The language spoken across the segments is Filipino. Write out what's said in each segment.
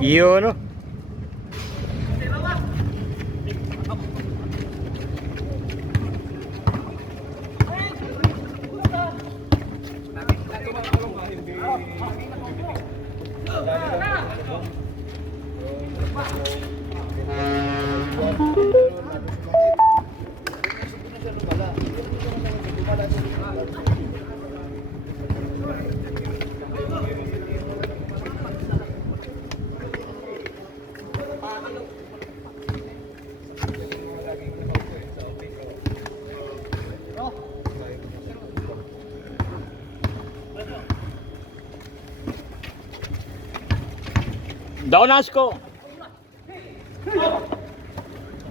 Yun, no? Donasco.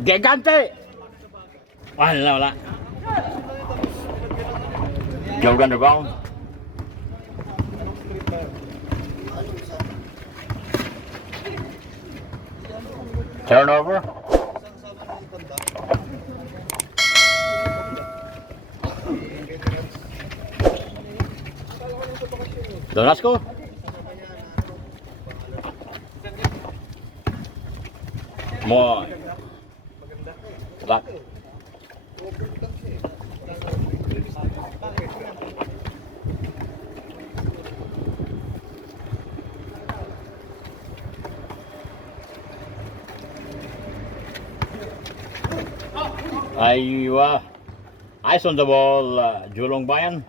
Gigante. Wala. Jordan the ground. Turnover. Donasco. More. Back. Eyes on the ball, Julong Bayan.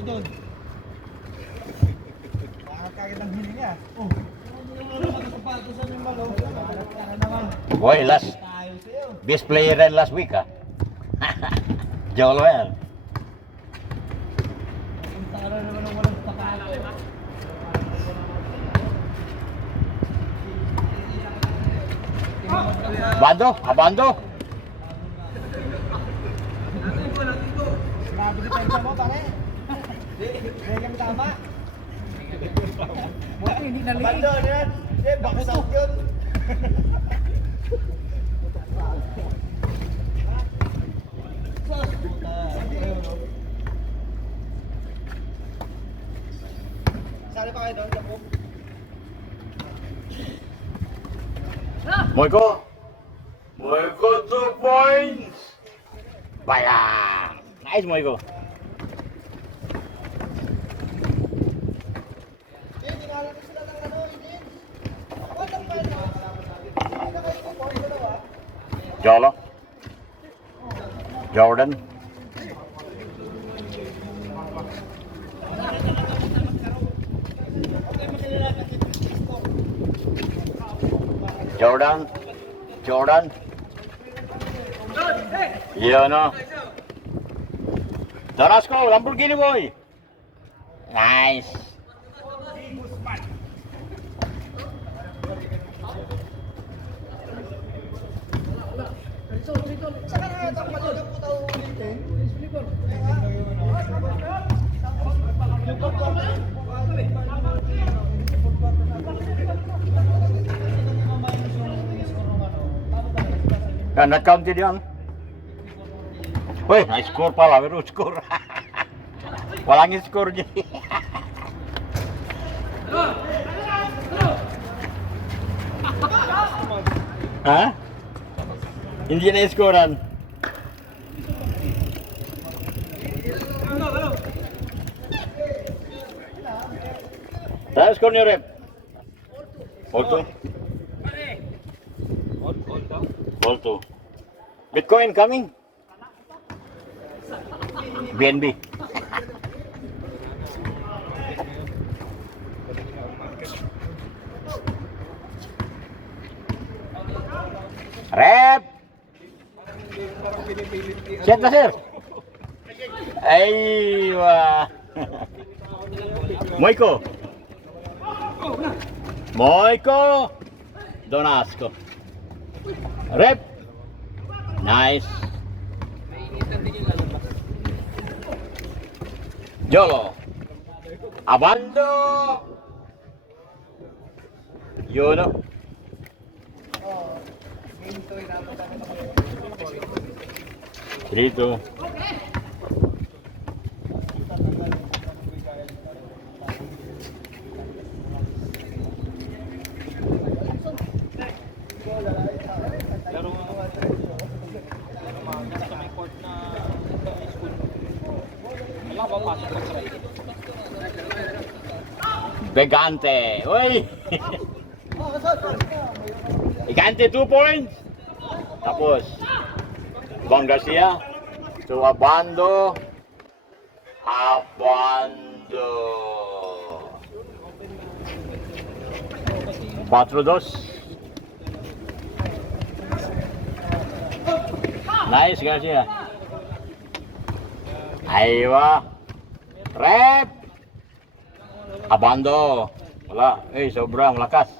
Doon. Makakagit ang hili niya. Oh. Sapatos yung balo. Boy, best player than last week, ah. Jolo yan. Tara naman ang walang pakalo. Abando. Grabe ka tayo mo, pare. Regang tama. Buti hindi naliig. Abando, yan. Bakit out yun? Sali pa kayo doon, Japo? Moiko, 2 points. Bayang. Nice, Moiko. Jolo. Jordan. Jordan. Yun, no? Donasco, Lamborghini boy. Nice. Not counted yan. Uy, na-score pala, pero score. Walang score dyan. Ha? Hindi na-scorean. Tayo score niyo, Rep. All two. Bitcoin coming. BNB. Rep. Set na, sir. Aywa. Moiko. Donasco. Rep. Nice. Jolo. Abando. Yun, no? Dito. Begante. Uy! Igante 2 points. Tapos, Bang Garcia to Abando. Abando. 4-2. Nice Garcia. Aywa. Rep. Abando. Wala. Sobrang lakas.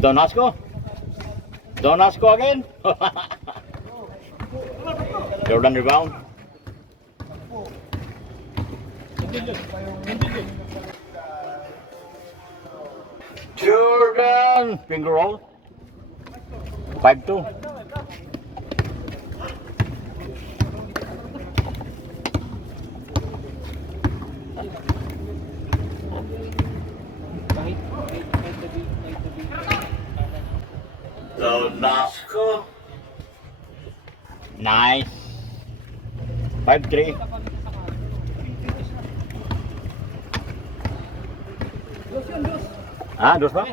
Donasco. Donasco again. Jordan rebound. Jordan. Finger roll. 5-2. Donasco. Nice. 5-3. Ah, dos ba?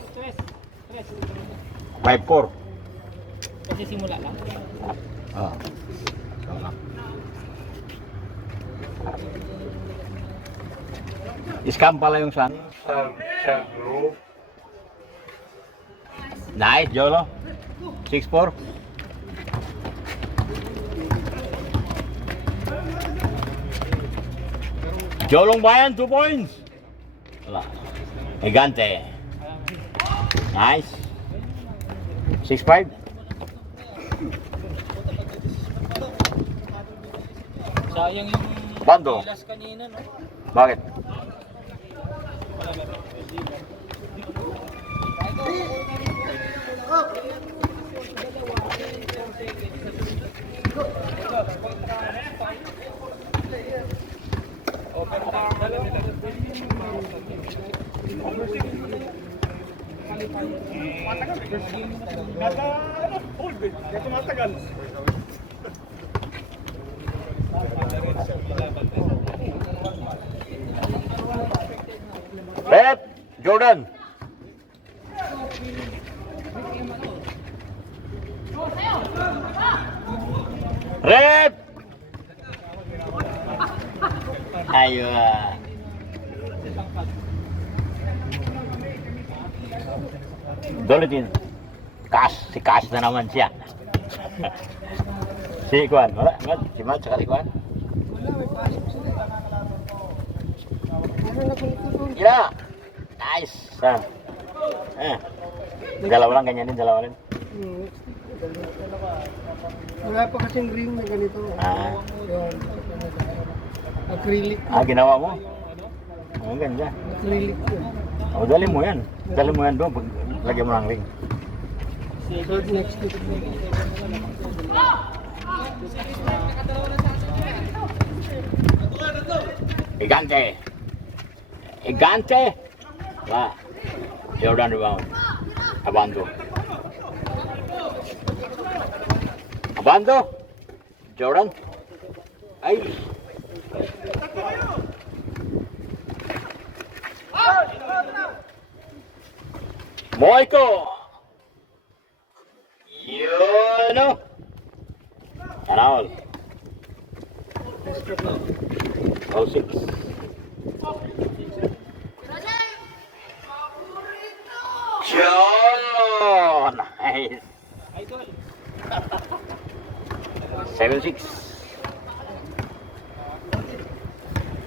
5-4. Kasi simula lang. Ah. Tama. Scam pala yung san. Sa group. Nice, Jolo. 6-4. Jolong Bayan, 2 points. Wala. Gigante. Nice. 6-5. Sayang yung Bando. last kanina, no? Bakit? Rep, Jordan. Rep. Ayo. Dolitin. Si Cash na naman siya. Si Kwan, wala, si Matt, saka si Kwan. Yeah. Nice. Dalawa lang, ganyan din, dalawa lang. Wala pa kasing green na ganito. Ah, Yun. Acrylic. ginawa mo? Ang ganda. Acrylic yun. Dali mo yan. Dali mo yan doon, pag lagyan mo ng ring. So next week. Igante. Igante. Wala. Jordan rebound. Abando. Abando. Jordan. Ay. Moiko. Yun o. Tanawal. Oh, 6. Cholo! Nice. 7-6.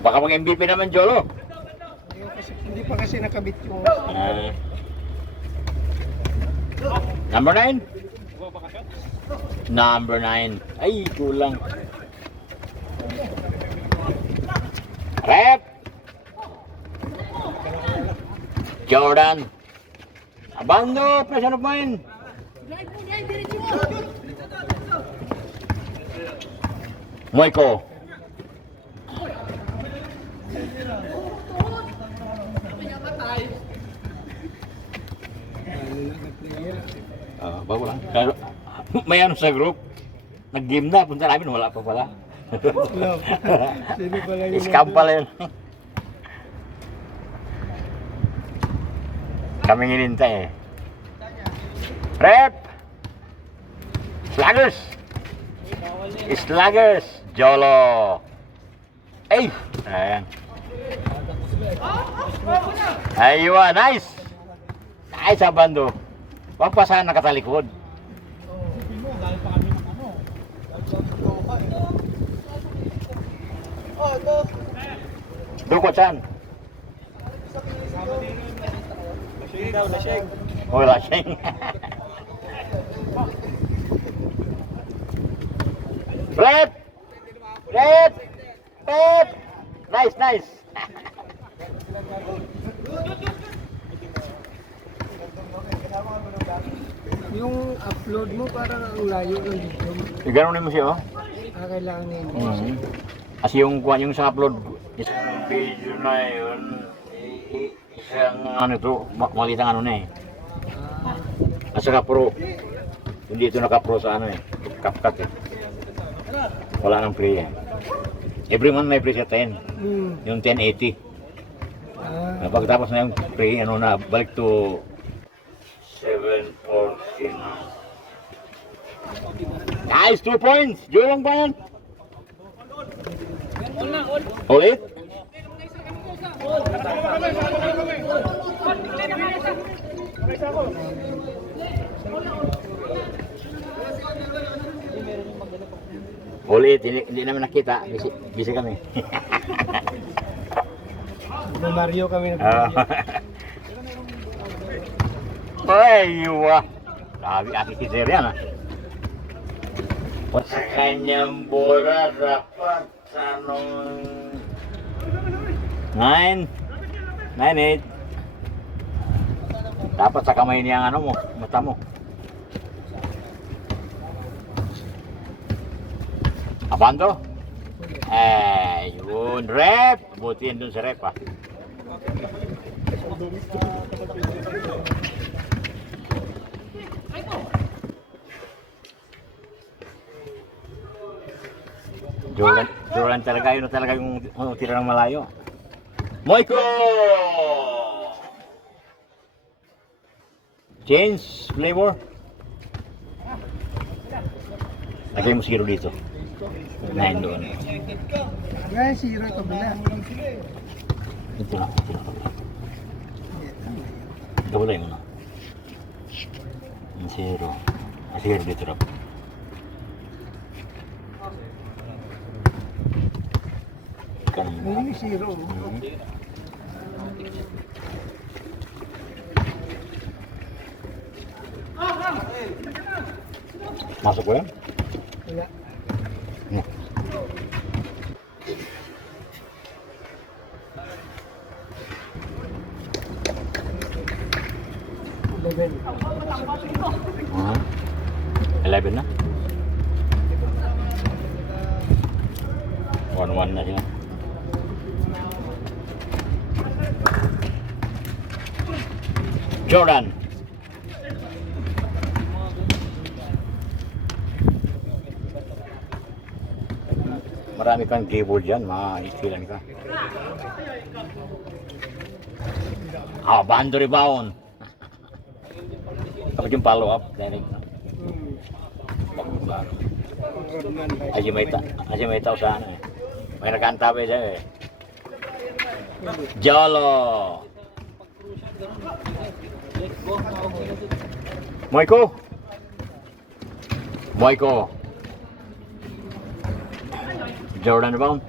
Baka mag-MVP naman, Jolo. Hindi pa kasi nakabit yung... Number 9. Number 9. Ay, kulang. Rep. Jordan. Abando, pressure of mine. Moiko. Bago lang. May ano sa group. Nag-game na. Punta namin, wala pa pala. Love. Sino pala yung Scam pala yun. Kaming inintay eh. Rep! Sluggers! Sluggers! Jolo! Ay! Ayan. Aywa, nice! Nice, Abando. Huwag pa sana nakatalikod. Isipin mo, galing pa kami ng ano. Galing pa ng tropa eh. Oh, ito. Dukot saan? Lasing daw, lasing. Oh, lasing. Rep! Rep! Rep! Nice, nice. Yung upload mo parang ang layo ng video mo. Gano'n mo siya, oh. Kailangan yun. Kasi yung kuha yung sa upload, isang video na yun, isang ano to, maliit ang ano na eh. At saka pro. Hindi ito naka-pro sa ano eh, CapCut eh. Wala nang free eh. Every month may free sa 10, yung 1080. Pagkatapos na yung free, ano na, balik to 714. Nice, 2 points! Julong pa yan! Ulit? Ulit, hindi namin nakita. Busy kami. Mario kami Ay, wah. Sabi aki si Sir yan ah. Sa kanyang bola dapat sa nung 9, 9, 8. Dapat sa kamay niya ang ano mo, mata mo. Abando? Yun, rep! Butiin dun sa rep ah. Joran talaga yun talaga yung tira ng malayo. Moiko! Change flavor. Lagay mo siguro dito. 9 doon. Ngayon, zero ito bila. Ito na, ito na. Gabulay mo na. 0. Siguro dito na. Ngayon, zero. Masuk ko yan? Wala. Level. 11 na? 1-1 na siya. Jordan. Marami kang keyboard dyan, ma-istilan ka. Bando rebound. Tapos yung follow up, direct. Kasi may tao sa ano eh. May nakanta pa siya eh. Jolo. Moiko. Moiko. Jordan rebound.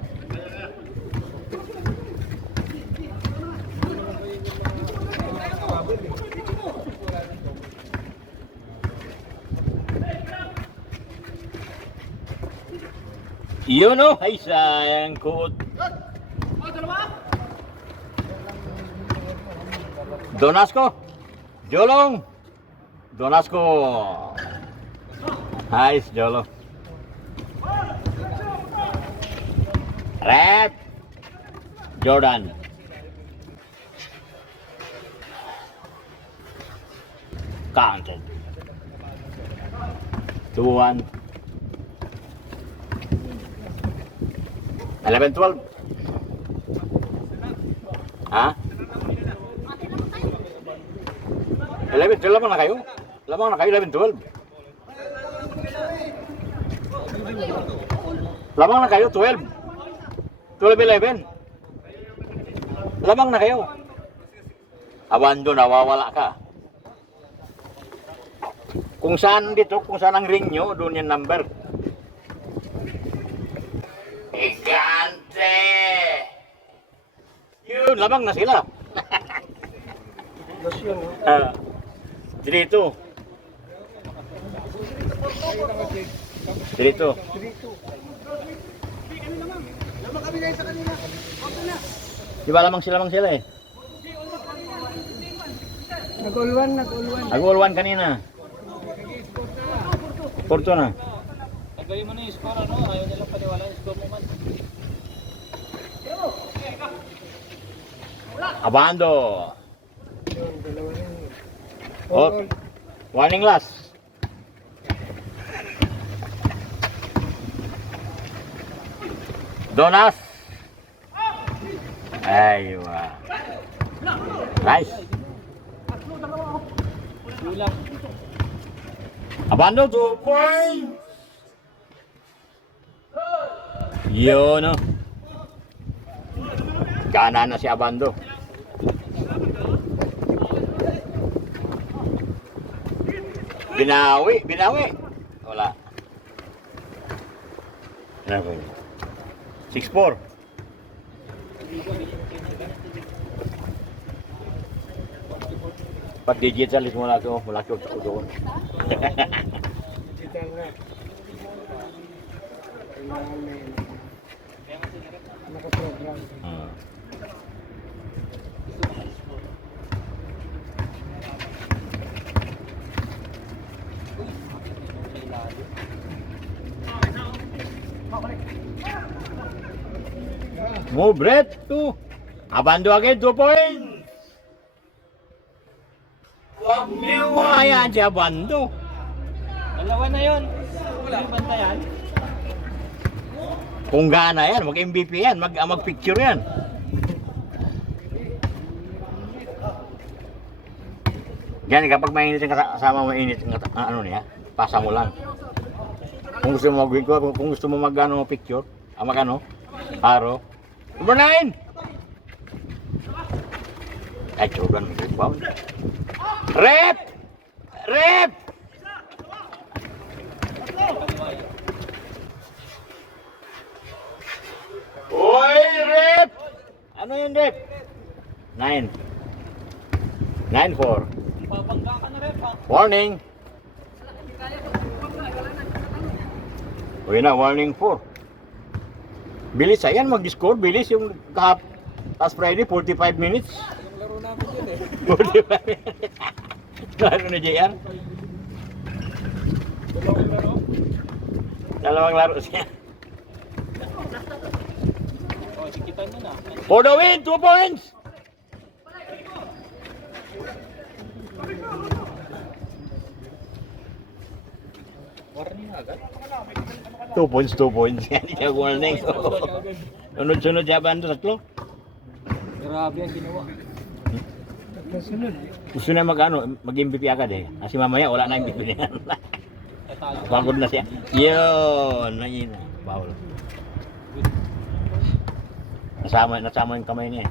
Yun o, ay sayang kuot. Donasco. Jolong. Donasco. Nice, Jolo. Rep. Jordan. Counted. 2-1. 11-12. Ha? 11-12 lamang na kayo? Lamang na kayo, 11-12. Lamang na kayo, 12. 12-11. Lamang na kayo. Abando, nawawala ka. Kung saan dito, kung saan ang ring nyo, doon yung number. Igante! Yun, lamang na sila. Dito. Dito. Di ba lamang sila eh? Nag-all-one. Nag-all-one kanina. Porto na. Tagalin mo na yung score, ano? Ayaw nilang paniwala yung score mo man. Abando. Oh, warning last. Donas. Aywa. Nice. Abando 2 points. Yun no. Kanan na si Abando. Binawi. Wala. 6-4. Pag digital is mula ko doon. Digital na. Naka-program. Move red to Abando again 2 points. Wag niyo hayaan si Abando. Dalawa na yun. Wala yung bantayan. Kung gana yan, mag-MVP yan, mag-picture yan. Yan, kapag mainit yung kasama mo, mainit yung ano niya, pasa mo lang. Kung gusto mo kung gusto mo mag-ano picture, mag-ano, paro. Number 9! Ay, Jordan, may rebound. Rep! Oy, rep! Ano yun, rep? 9. 9-4. Papangga ka na rin, ha? Warning! Uy na, warning 4. Bilis ayan, mag-score. Bilis yung last Friday, 45 minutes. Yung laro namin yun eh. 45 minutes. Laro na JR. Dalawang laro siya. O, sikitan nyo na. For the win, 2 points! Warning agad. 2 points. Hindi siya warning. Sunod-sunod siya ba ito, tatlo? Grabe ang ginawa. Kasunod. Gusto na mag-MVP agad eh. Kasi mamaya wala na MVP niya. Pagod na siya. Yun, ayun na. Foul. Nasama yung kamay niya eh.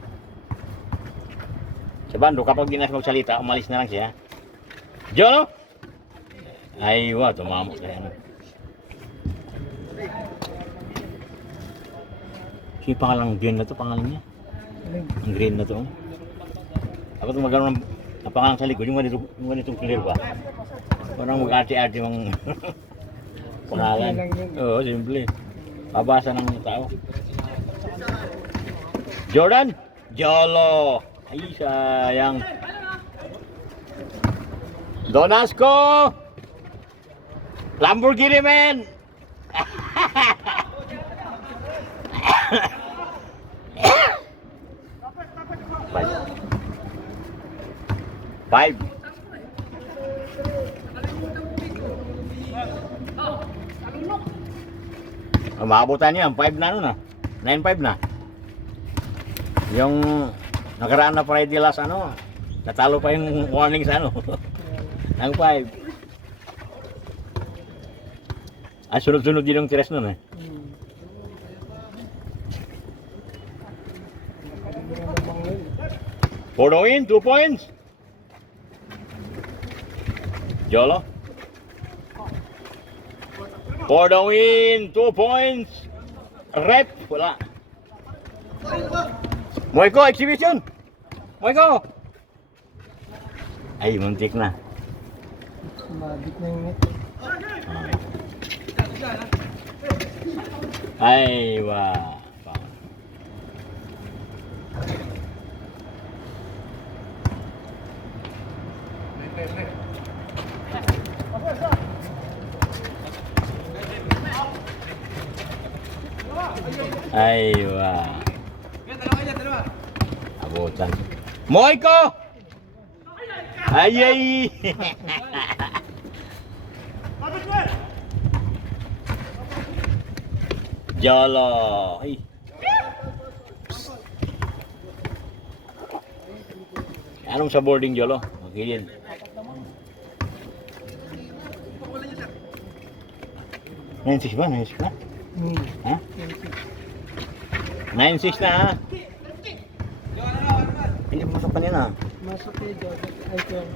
Si Bando, kapag di na siya magsalita, umalis na lang siya. Jolo! Ay, wow, tumamok na yan. Si pangalang green na to, pangalan niya. Ang green na to. Ako itong magkaroon ng pangalang sa likod, yung ganitong clear ba? Parang mag-arte-arte yung pangalan. Oo, simple. Pabasa ng tao. Jordan! Jolo! Ay, sayang. Donasco! Lamborghini man! Five. Maabutan niya, 5 na ano na. 9-5 na. Yung nakaraan na Friday last ano, natalo pa yung warning sa ano. Ang 5. Ay, sunod-sunod din yung tires nun eh. For the win, 2 points. Jolo. For the win, 2 points. Rep, wala. Moiko, exhibition. Moiko. Ay, muntik na. Mabit na yung net. Ay, wah. Ay, wah. Abutan. Moiko! Ay, ay! Jolo! Ay! Anong sa boarding, Jolo? Magiging. Nine-six ba? 9-6 na? Ha? 9-6 na ha? Hindi pumasok kanina. Masok kayo dyan. Ay, John.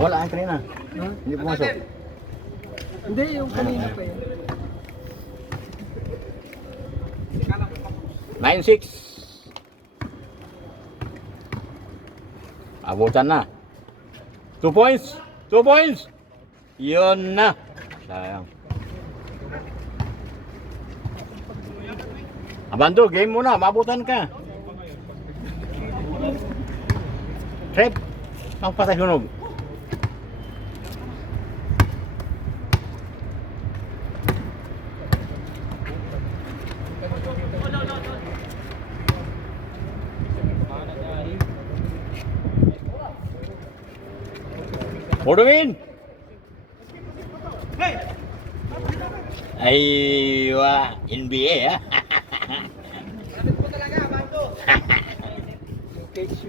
Wala ang kanina. Ha? Hindi pumasok. Hindi, yung kanina pa yun. 9-6. Abutan na. 2 points. 2 points. Yun na. Sayang. Abando, game muna. Mabutan ka. Trip. Ang patay sunog. For the win! Ay, wah, NBA ha? Yung cage.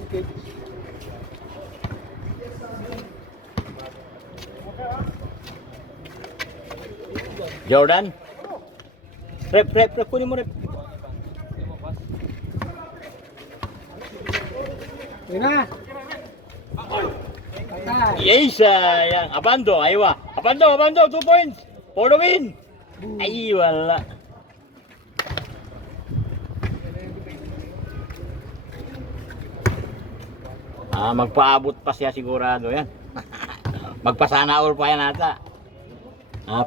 Jordan? Rep, kunin mo rep. Yun na! Patay! Yes, sayang. Abando, aywa. Abando, 2 points. For the win. Ay, wala. Magpaabot pa siya sigurado yan. Magpasana all pa yan ata.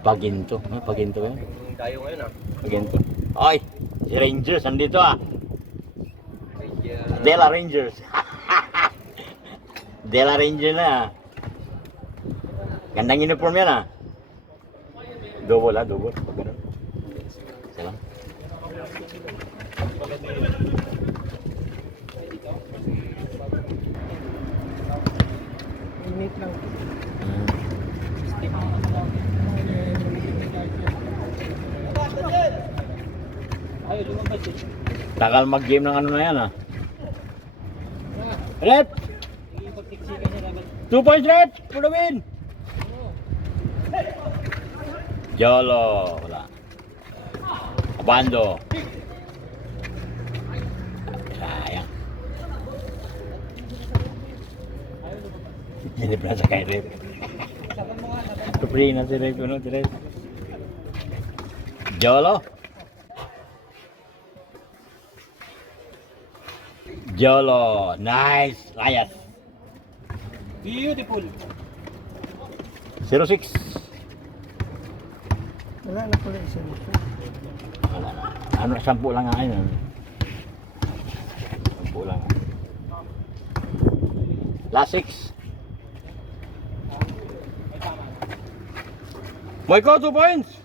Paginto. Paginto yan. Tayo ngayon ah. Paginto. Oy, si Rangers, andito ah. Dela Rangers. Dela Ranger na ah. Gandang uniform yan ah. Double. Pag ganun. Isa lang. Init lang. Tagal mag-game ng ano na yan ah. Rep! 2 points rep! For the win! Jolo! Wala. Abando! Sayang. Hinip na sa kay rep. Kupri na si rep. Jolo! Jolo! Nice! Layas! Beautiful! 0-6. Wala na pala isa nito. Wala na. Ano, 10 lang nga yun. 10 lang. Last 6. Moiko, 2 points!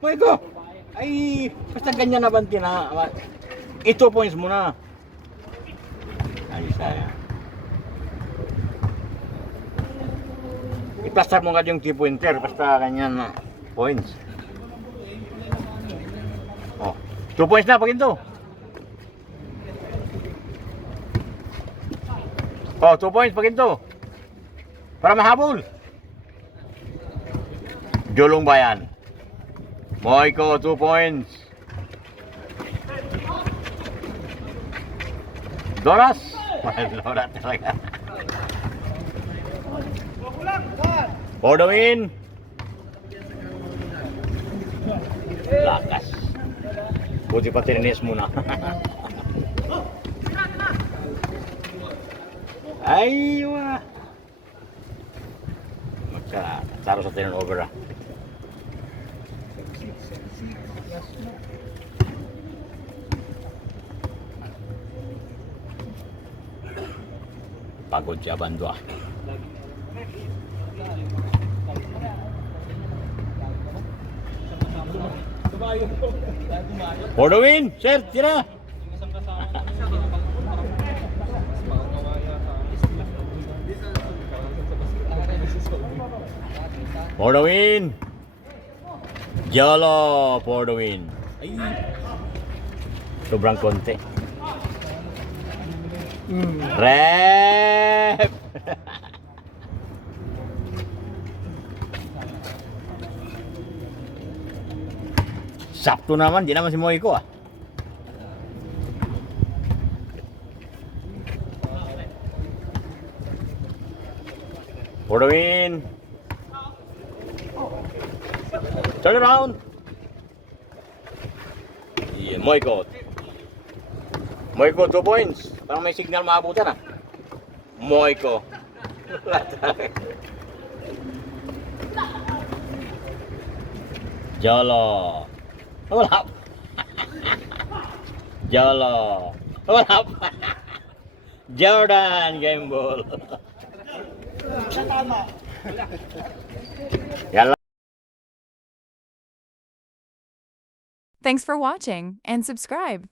Moiko! Ay, basta ganyan na banti na. 2 points muna. Ay, sayang. I-plaster mo nga yung 3 pointer, basta ganyan na points. Oh, 2 points na, paginto. Oh, 2 points, paginto. Para mahabol. Julong Bayan. Moiko, 2 points. Doras. Doras talaga. For the win. Lakas. Buti pa tininis muna. Aywa. Magkataro sa turnover ah. Pagod siya bando ah. For the win, sir, tira. For the win. Jolo for the win. Ay. Sobrang konti. Rep. Sakto naman, di naman si Moiko ah. For the win. Turn around. Yeah, Moiko. Moiko, 2 points. Parang may signal maabutan ah. Moiko. Jolo. Wala. Jolo. Wala. Jordan game ball. Tama. Yala. Thanks for watching and subscribe.